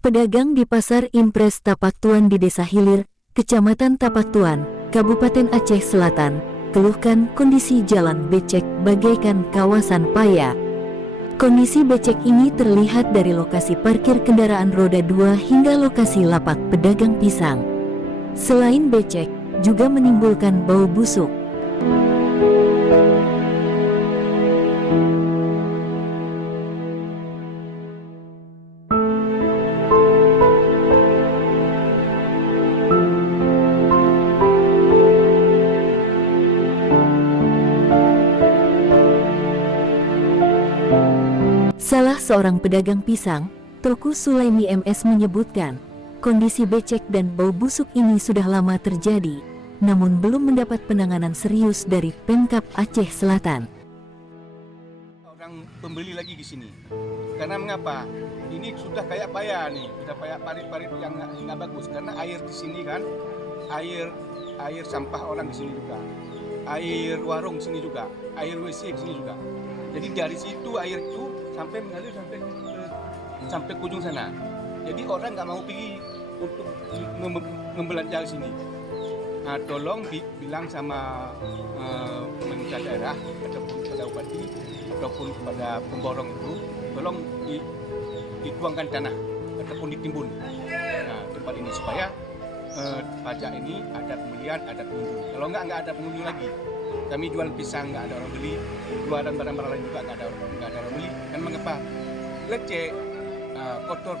Pedagang di Pasar Impres Tapak Tuan di Desa Hilir, Kecamatan Tapak Tuan, Kabupaten Aceh Selatan, keluhkan kondisi jalan becek bagaikan kawasan paya. Kondisi becek ini terlihat dari lokasi parkir kendaraan roda 2 hingga lokasi lapak pedagang pisang. Selain becek, juga menimbulkan bau busuk. Salah seorang pedagang pisang, Toko Sulaimi MS menyebutkan, kondisi becek dan bau busuk ini sudah lama terjadi, namun belum mendapat penanganan serius dari Pemkab Aceh Selatan. Orang pembeli lagi di sini, karena mengapa? Ini sudah kayak paya nih, sudah kayak parit-parit yang nggak bagus, karena air di sini kan, air sampah orang di sini juga, air warung di sini juga, air WC di sini juga. Jadi dari situ air itu sampai mengalir sampai ke ujung sana. Jadi orang nggak mau pergi untuk membelanja di sini. Nah, tolong bilang sama pemerintah daerah ataupun kepada bupati ataupun kepada pemborong itu, tolong dituangkan tanah ataupun ditimbun tempat ini supaya pajak ini ada pembelian, ada pengunjung. Kalau nggak ada pengunjung lagi. Kami jual pisang nggak ada orang beli, jualan barang-barang lain juga nggak ada orang beli. Kan mengapa? Lecek, kotor